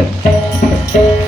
Thank you.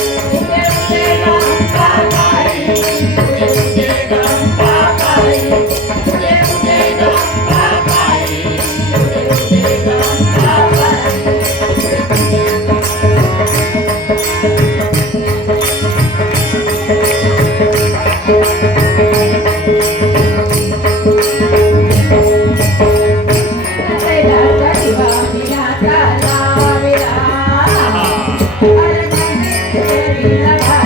Yeah. yeah.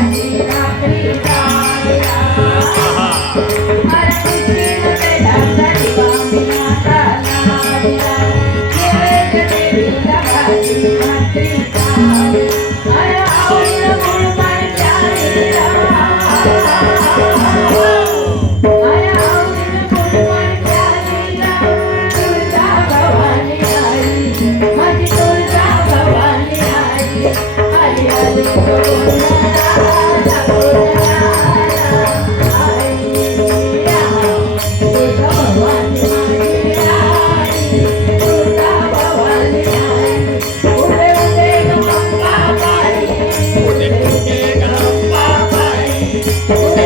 Thank okay. you.